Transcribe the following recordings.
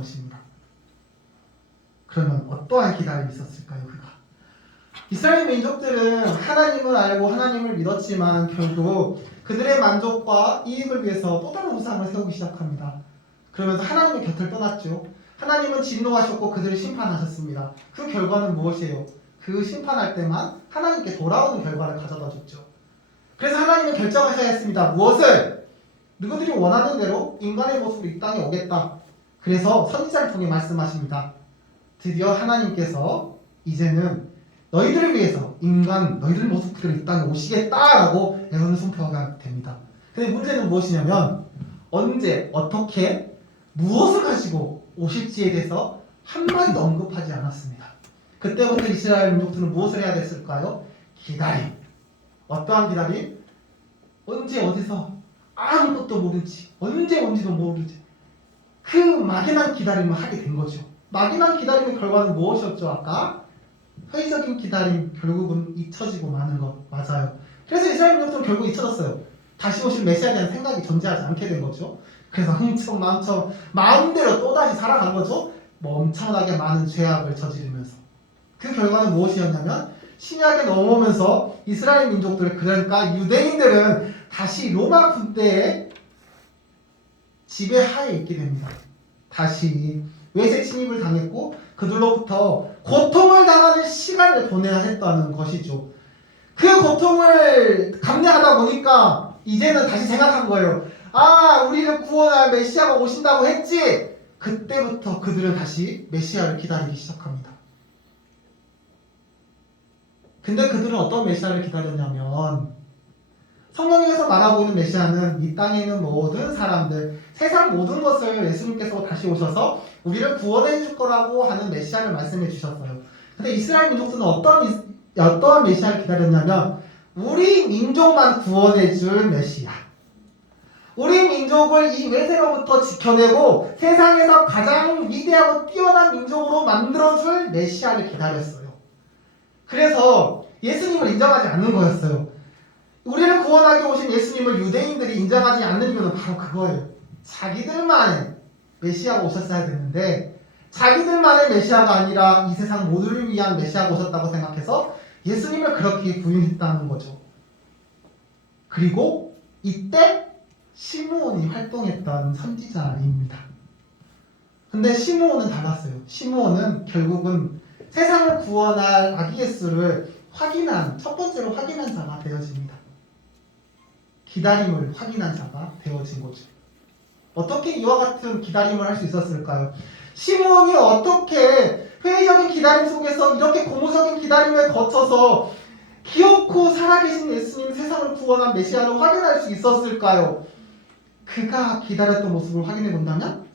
것입니다. 그러면 어떠한 기다림이 있었을까요? 그가 이스라엘 민족들은 하나님을 알고 하나님을 믿었지만 결국 그들의 만족과 이익을 위해서 또 다른 우상을 세우기 시작합니다. 그러면서 하나님의 곁을 떠났죠. 하나님은 진노하셨고 그들을 심판하셨습니다. 그 결과는 무엇이에요? 그 심판할 때만 하나님께 돌아오는 결과를 가져다 줬죠. 그래서 하나님은 결정하셔야 했습니다. 무엇을? 누구들이 원하는 대로 인간의 모습으로 이 땅에 오겠다. 그래서 선지자를 통해 말씀하십니다. 드디어 하나님께서 이제는 너희들을 위해서 너희들 모습 그대로 이 땅에 오시겠다라고 예언을 선포하게 됩니다. 근데 문제는 무엇이냐면 언제, 어떻게, 무엇을 가지고 오실지에 대해서 한마디도 언급하지 않았습니다. 그때부터 이스라엘 민족들은 무엇을 해야 됐을까요? 기다림. 어떠한 기다림? 언제 어디서 아무것도 모르지, 언제 온지도 모르지, 그 막연한 기다림을 하게 된 거죠. 막연한 기다림의 결과는 무엇이었죠? 아까 회의적인 기다림, 결국은 잊혀지고 마는 것. 맞아요. 그래서 이스라엘 민족들은 결국 잊혀졌어요. 다시 오실 메시아에 대한 생각이 존재하지 않게 된 거죠. 그래서 흥청망청 마음대로 또다시 살아간 거죠. 엄청나게 많은 죄악을 저지르면서. 그 결과는 무엇이었냐면 신약에 넘어오면서 이스라엘 민족들, 그러니까 유대인들은 다시 로마 군대의 지배하에 있게 됩니다. 다시 외세 침입을 당했고 그들로부터 고통을 당하는 시간을 보내야 했다는 것이죠. 그 고통을 감내하다 보니까 이제는 다시 생각한 거예요. 아, 우리를 구원할 메시아가 오신다고 했지. 그때부터 그들은 다시 메시아를 기다리기 시작합니다. 근데 그들은 어떤 메시아를 기다렸냐면 성경에서 말하고 있는 메시아는 이 땅에 있는 모든 사람들, 세상 모든 것을 예수님께서 다시 오셔서 우리를 구원해 줄 거라고 하는 메시아를 말씀해 주셨어요. 근데 이스라엘 민족들은 어떠한 메시아를 기다렸냐면 우리 민족만 구원해 줄 메시아, 우리 민족을 이 외세로부터 지켜내고 세상에서 가장 위대하고 뛰어난 민족으로 만들어줄 메시아를 기다렸어요. 그래서 예수님을 인정하지 않는 거였어요. 우리를 구원하기 오신 예수님을 유대인들이 인정하지 않는 이유는 바로 그거예요. 자기들만의 메시아가 오셨어야 되는데 자기들만의 메시아가 아니라 이 세상 모두를 위한 메시아가 오셨다고 생각해서 예수님을 그렇게 부인했다는 거죠. 그리고 이때 시므온이 활동했던 선지자입니다. 근데 시므온은 달랐어요. 시므온은 결국은 세상을 구원할 아기 예수를 첫 번째로 확인한 자가 되어집니다. 기다림을 확인한 자가 되어진 거죠. 어떻게 이와 같은 기다림을 할 수 있었을까요? 시므온이 어떻게 회의적인 기다림 속에서 이렇게 고무적인 기다림을 거쳐서 기어코 살아계신 예수님, 세상을 구원한 메시아를 확인할 수 있었을까요? 그가 기다렸던 모습을 확인해 본다면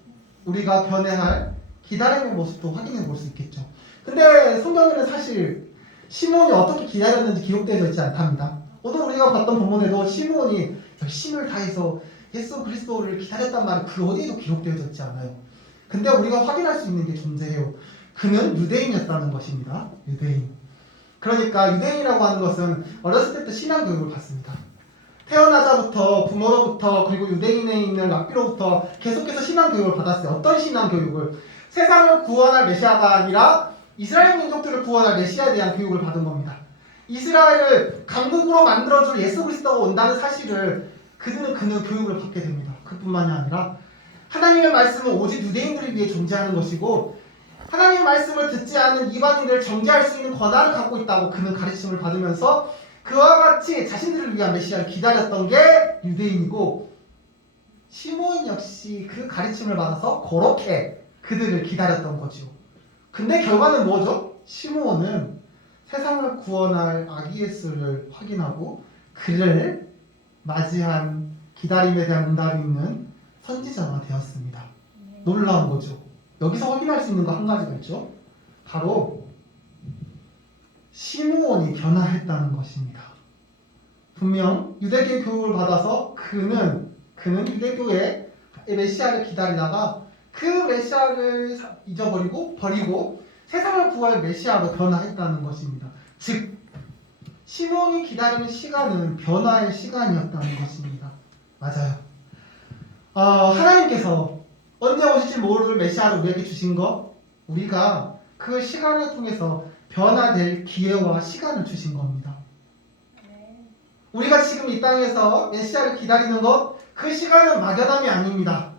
우리가 변해할 기다림의 모습도 확인해 볼 수 있겠죠. 근데 성경에는 사실 시므온이 어떻게 기다렸는지 기록되어 있지 않답니다. 오늘 우리가 봤던 본문에도 시므온이 열심을 다해서 예수 그리스도를 기다렸단 말은 그 어디에도 기록되어 있지 않아요. 근데 우리가 확인할 수 있는 게 존재해요. 그는 유대인이었다는 것입니다. 유대인. 그러니까 유대인이라고 하는 것은 어렸을 때부터 신앙 교육을 받습니다. 태어나자부터 부모로부터 그리고 유대인에 있는 랍비로부터 계속해서 신앙 교육을 받았어요. 어떤 신앙 교육을? 세상을 구원할 메시아가 아니라 이스라엘 민족들을 구원할 메시아에 대한 교육을 받은 겁니다. 이스라엘을 강국으로 만들어줄 예수 그리스도가 온다는 사실을 그는 교육을 받게 됩니다. 그뿐만이 아니라 하나님의 말씀은 오직 유대인들을 위해 존재하는 것이고 하나님의 말씀을 듣지 않는 이방인들을 정죄할 수 있는 권한을 갖고 있다고 그는 가르침을 받으면서 그와 같이 자신들을 위한 메시아를 기다렸던 게 유대인이고 시므온 역시 그 가르침을 받아서 그렇게 그들을 기다렸던 거죠. 근데 결과는 뭐죠? 시므온은 세상을 구원할 아기 예수를 확인하고 그를 맞이한 기다림에 대한 응답이 있는 선지자가 되었습니다. 놀라운 거죠. 여기서 확인할 수 있는 거 한 가지가 있죠. 바로 시므온이 변화했다는 것입니다. 분명 유대교 교육을 받아서 그는 유대교의 메시아를 기다리다가 그 메시아를 버리고 세상을 구할 메시아로 변화했다는 것입니다. 즉 시므온이 기다리는 시간은 변화의 시간이었다는 것입니다. 맞아요. 하나님께서 언제 오실지 모를 메시아를 우리에게 주신 것, 우리가 그 시간을 통해서 변화될 기회와 시간을 주신 겁니다. 우리가 지금 이 땅에서 메시아를 기다리는 것, 그 시간은 막연함이 아닙니다.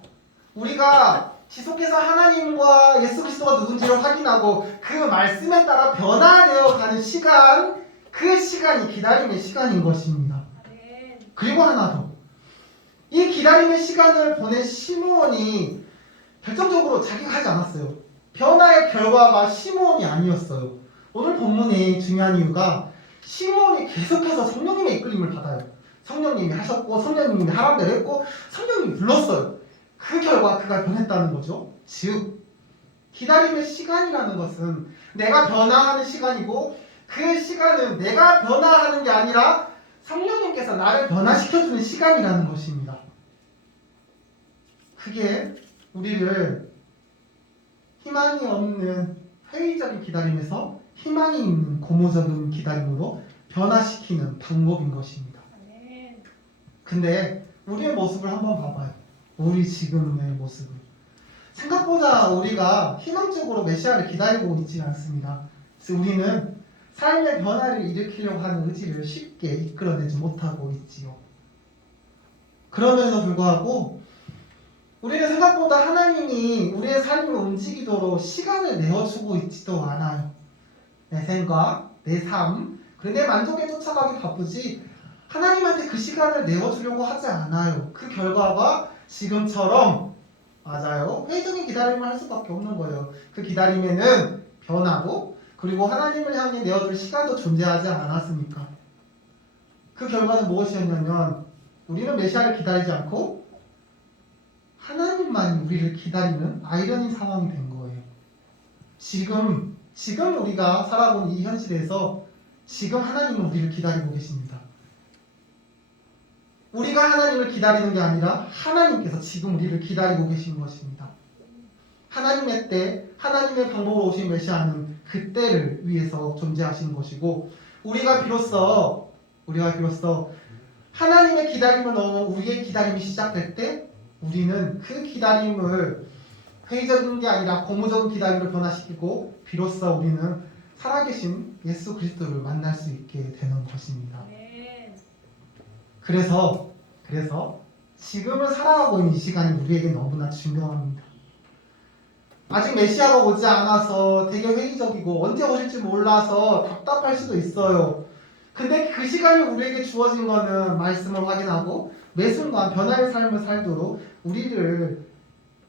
우리가 지속해서 하나님과 예수 그리스도가 누군지를 확인하고 그 말씀에 따라 변화되어 가는 시간, 그 시간이 기다림의 시간인 것입니다. 그리고 하나 더, 이 기다림의 시간을 보낸 시므온이 결정적으로 자기가 하지 않았어요. 변화의 결과가 시므온이 아니었어요. 오늘 본문의 중요한 이유가 시므온이 계속해서 성령님의 이끌림을 받아요. 성령님이 하셨고 성령님이 하라는 대로 했고 성령님이 불렀어요. 그 결과 그가 변했다는 거죠. 즉 기다림의 시간이라는 것은 내가 변화하는 시간이고 그 시간은 내가 변화하는 게 아니라 성령님께서 나를 변화시켜주는 시간이라는 것입니다. 그게 우리를 희망이 없는 회의적인 기다림에서 희망이 있는 고무적인 기다림으로 변화시키는 방법인 것입니다. 근데 우리의 모습을 한번 봐봐요. 우리 지금의 모습을. 생각보다 우리가 희망적으로 메시아를 기다리고 있지 않습니다. 그래서 우리는 삶의 변화를 일으키려고 하는 의지를 쉽게 이끌어내지 못하고 있지요. 그럼에도 불구하고 우리는 생각보다 하나님이 우리의 삶을 움직이도록 시간을 내어주고 있지도 않아요. 내 생각, 내 삶, 그리고 내 만족에 쫓아가기 바쁘지 하나님한테 그 시간을 내어주려고 하지 않아요. 그 결과가 지금처럼 맞아요. 회의적인 기다림을 할 수밖에 없는 거예요. 그 기다림에는 변화도 그리고 하나님을 향해 내어줄 시간도 존재하지 않았습니까? 그 결과는 무엇이었냐면 우리는 메시아를 기다리지 않고 하나님만이 우리를 기다리는 아이러니 상황이 된 거예요. 지금 우리가 살아본 이 현실에서 지금 하나님은 우리를 기다리고 계십니다. 우리가 하나님을 기다리는 게 아니라 하나님께서 지금 우리를 기다리고 계신 것입니다. 하나님의 때, 하나님의 방법으로 오신 메시아는 그 때를 위해서 존재하시는 것이고 우리가 비로소 하나님의 기다림을 넘어 우리의 기다림이 시작될 때 우리는 그 기다림을 회의적인 게 아니라 고무적인 기다림을 변화시키고 비로소 우리는 살아계신 예수 그리스도를 만날 수 있게 되는 것입니다. 그래서 지금을 살아가고 있는 이 시간이 우리에게 너무나 중요합니다. 아직 메시아가 오지 않아서 되게 회의적이고 언제 오실지 몰라서 답답할 수도 있어요. 근데 그 시간이 우리에게 주어진 거는 말씀을 확인하고 매 순간 변화의 삶을 살도록 우리를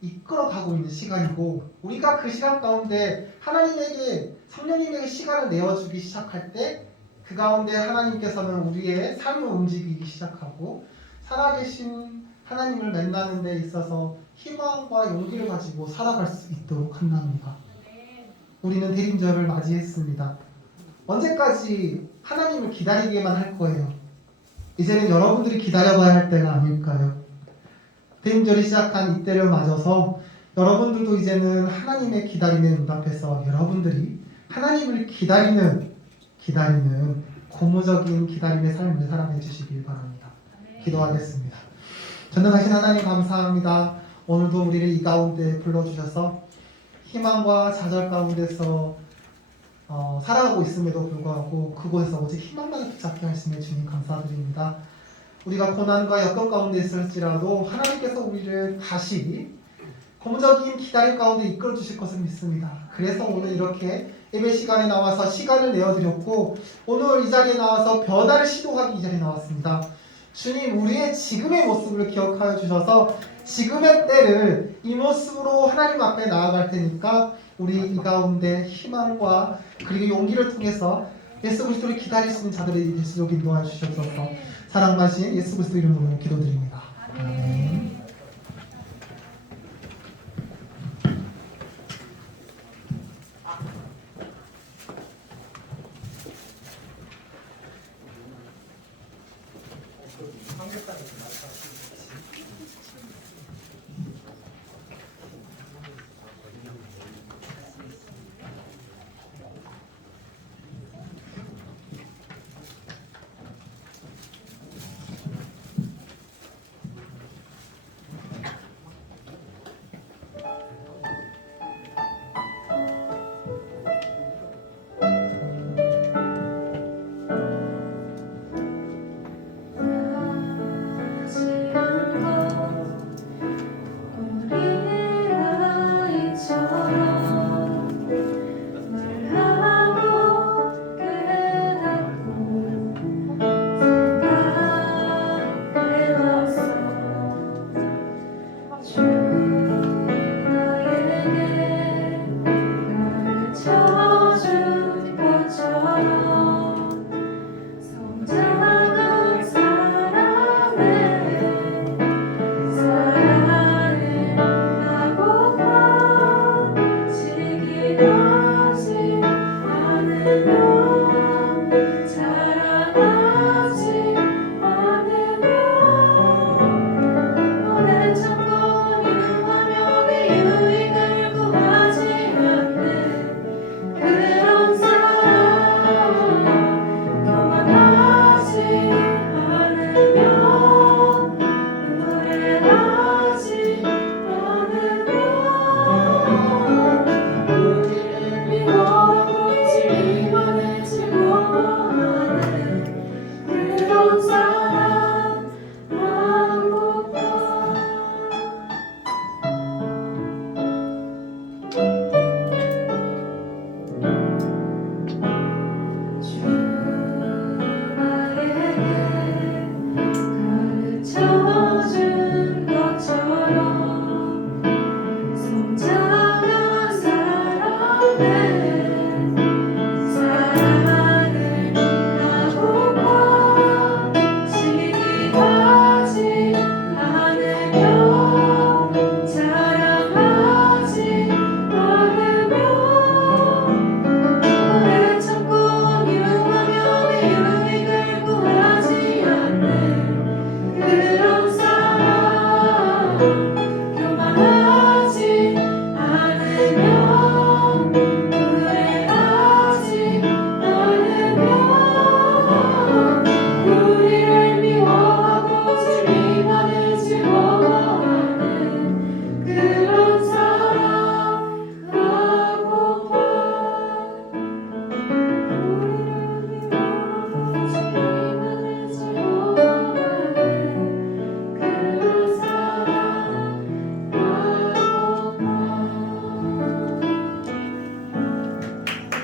이끌어가고 있는 시간이고 우리가 그 시간 가운데 하나님에게 성령님에게 시간을 내어주기 시작할 때 그 가운데 하나님께서는 우리의 삶을 움직이기 시작하고 살아계신 하나님을 만나는 데 있어서 희망과 용기를 가지고 살아갈 수 있도록 한답니다. 우리는 대림절을 맞이했습니다. 언제까지 하나님을 기다리게만 할 거예요? 이제는 여러분들이 기다려봐야 할 때가 아닐까요? 대림절이 시작한 이때를 맞아서 여러분들도 이제는 하나님의 기다림에 응답해서 여러분들이 하나님을 기다리는 고무적인 기다림의 삶을 살아내 주시길 바랍니다. 기도하겠습니다. 전능하신 하나님 감사합니다. 오늘도 우리를 이 가운데 불러주셔서 희망과 좌절 가운데서 살아가고 있음에도 불구하고 그곳에서 오직 희망만을 붙잡게 하시며 주님 감사드립니다. 우리가 고난과 여건 가운데 있을지라도 하나님께서 우리를 다시 고무적인 기다림 가운데 이끌어 주실 것을 믿습니다. 그래서 오늘 이렇게 예배 시간에 나와서 시간을 내어드렸고 오늘 이 자리에 나와서 변화를 시도하기 이 자리에 나왔습니다. 주님 우리의 지금의 모습을 기억하여 주셔서 지금의 때를 이 모습으로 하나님 앞에 나아갈 테니까 우리 이 가운데 희망과 그리고 용기를 통해서 예수 그리스도를 기다릴 수 있는 자들이 될 수 있도록 인도하여 주셔서 사랑하신 예수 그리스도 이름으로 기도드립니다. 아멘.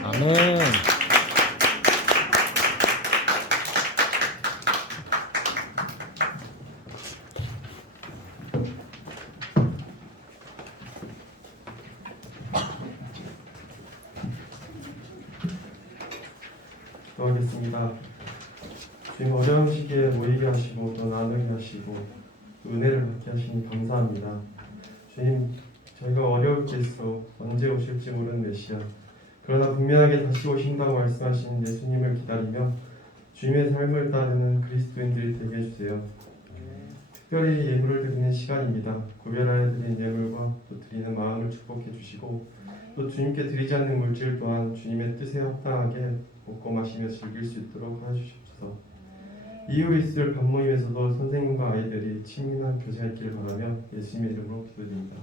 아멘. 기도하겠습니다. 주님 어려운 시기에 모이게 하시고 또 나누게 하시고 은혜를 받게 하시니 감사합니다. 주님 저희가 어려울 때일수록 언제 오실지 모르는 메시아 그러나 분명하게 다시 오신다고 말씀하신 예수님을 기다리며 주님의 삶을 따르는 그리스도인들이 되게 해주세요. 특별히 예물을 드리는 시간입니다. 구별하여 드린 예물과 또 드리는 마음을 축복해 주시고 또 주님께 드리지 않는 물질 또한 주님의 뜻에 합당하게 먹고 마시며 즐길 수 있도록 하여주시옵소서. 이후 있을 반모임에서도 선생님과 아이들이 친밀한 교제가 있기를 바라며 예수님의 이름으로 기도드립니다.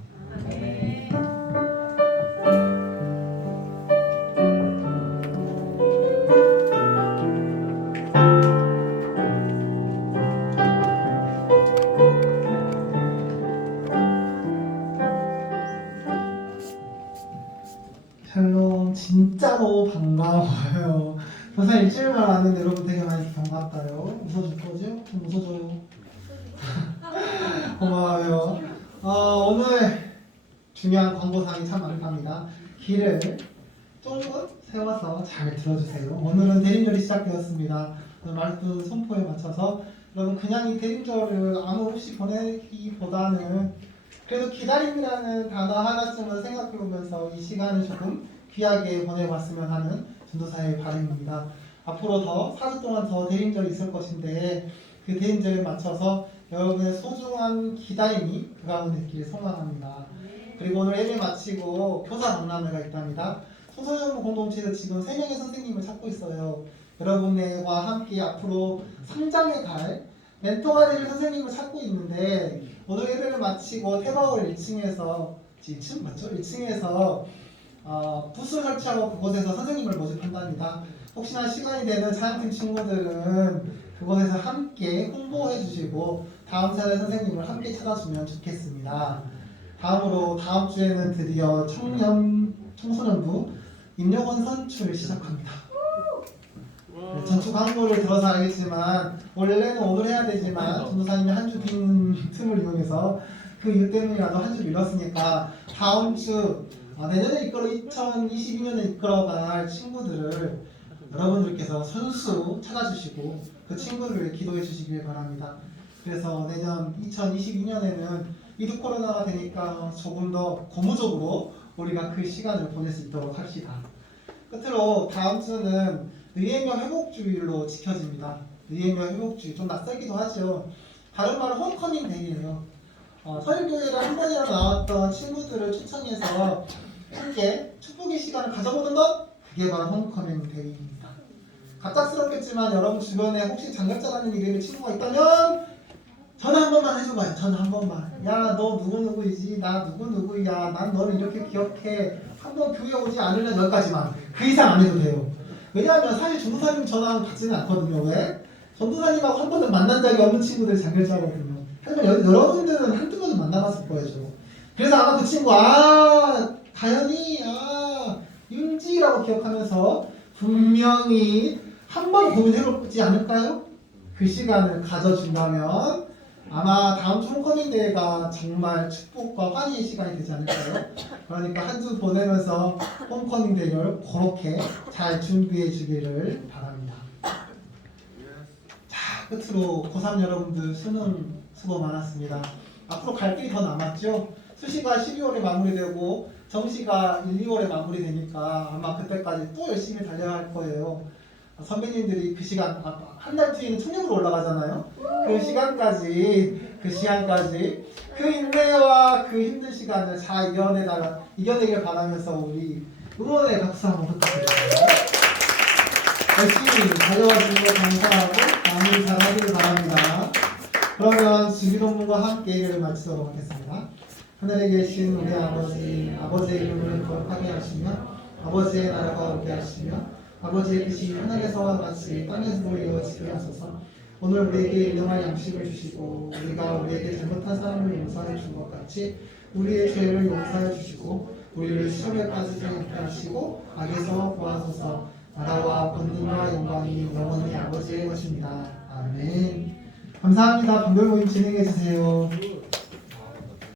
샬롬, 진짜 너무 반가워요. 선생님 일주일만 왔는데 여러분 되게 많이 반갑다요. 웃어줄 거죠? 좀 웃어줘요. 고마워요. 오늘 중요한 광고사항이 참 많답니다. 귀를 쫑긋 세워서 잘 들어주세요. 오늘은 대림절이 시작되었습니다. 오늘 말씀 선포에 맞춰서 여러분 그냥 이 대림절을 아무 없이 보내기보다는 그래도 기다림이라는 단어 하나쯤은 생각해보면서 이 시간을 조금 귀하게 보내봤으면 하는 전도사의 바람입니다. 앞으로 더 4주 동안 더 대림절이 있을 것인데 그 대림절에 맞춰서 여러분의 소중한 기다림이 그 가운데 있기를 소망합니다. 그리고 오늘 예배 마치고 교사 박람회가 있답니다. 청소년부 공동체에서 지금 3명의 선생님을 찾고 있어요. 여러분과 함께 앞으로 성장해 갈 멘토가 될 선생님을 찾고 있는데 오늘 예배를 마치고 태바울 1층에서 2층 맞죠? 1층에서 부스를 설치하고 그곳에서 선생님을 모집한답니다. 혹시나 시간이 되는 자연팀 친구들은 그곳에서 함께 홍보해 주시고 다음 세대 선생님을 함께 찾아주면 좋겠습니다. 다음으로 다음 주에는 드디어 청소년부 임력원 선출 시작합니다. 전투 광고를 들어서 알겠지만 원래는 오늘 해야 되지만 전도사님이 한 주 빈 틈을 이용해서 그 일 때문이라도 한 주 미뤘으니까 다음 주 내년에 2022년에 이끌어갈 친구들을 여러분들께서 선수 찾아주시고 그 친구를 기도해 주시길 바랍니다. 그래서 내년 2022년에는 위드 코로나가 되니까 조금 더 고무적으로 우리가 그 시간을 보낼 수 있도록 합시다. 끝으로 다음 주는 의예명 회복주일로 지켜집니다. 의예명 회복주일 좀 낯설기도 하죠. 다른 말은 홈커밍 데이예요. 서일교회를 한 번이라도 나왔던 친구들을 초청해서 함께 축복의 시간을 가져보는 것 그게 바로 홈커밍 데이입니다. 갑작스럽겠지만 여러분 주변에 혹시 장갑자라는 이름의 친구가 있다면 전화 한 번만 해줘봐요. 전화 한 번만. 야, 너 누구누구이지? 나 누구누구야. 난 너를 이렇게 기억해. 한 번 교회 오지 않으면 여기까지만. 그 이상 안 해도 돼요. 왜냐하면 사실 전도사님 전화는 받지는 않거든요. 왜? 전도사님하고 한 번도 만난 적이 없는 친구들이 장결자거든요. 하지만 여러분들은 한두 번은 만나봤을 거예요. 그래서 아마 그 친구 다현이 윤지라고 기억하면서 분명히 한 번 고민해보지 않을까요? 그 시간을 가져준다면 아마 다음 주 홈커밍 대회가 정말 축복과 환희의 시간이 되지 않을까요? 그러니까 한 주 보내면서 홈커밍 대회를 그렇게 잘 준비해 주기를 바랍니다. 자, 끝으로 고3 여러분들 수능 수고 많았습니다. 앞으로 갈 길이 더 남았죠? 수시가 12월에 마무리되고 정시가 1, 2월에 마무리되니까 아마 그때까지 또 열심히 달려야 할 거예요. 선배님들이 그 시간 한 달 뒤에는 청년으로 올라가잖아요. 그 시간까지 그 인내와 그 힘든 시간을 잘 이겨내길 바라면서 우리 응원의 박수 한번 부탁드립니다. 열심히 달려와 주셔서 감사하고 마무리 잘 하기를 바랍니다. 그러면 주기도문과 함께 예배를 마치도록 하겠습니다. 하늘에 계신 우리 아버지, 아버지의 이름을 거룩하게 하시며 아버지의 나라가 오게 하시며 아버지의 뜻이 하늘에서와 같이 땅에서도 이루어지게 하소서. 오늘 우리에게 일용할 양식을 주시고 우리가 우리에게 잘못한 사람을 용서해 준 것 같이 우리의 죄를 용서해 주시고 우리를 시험에 빠지지 않게 하시고 악에서 구하소서. 나라와 권능과 영광이 영원히 아버지의 것입니다. 아멘. 감사합니다. 방별 모임 진행해 주세요.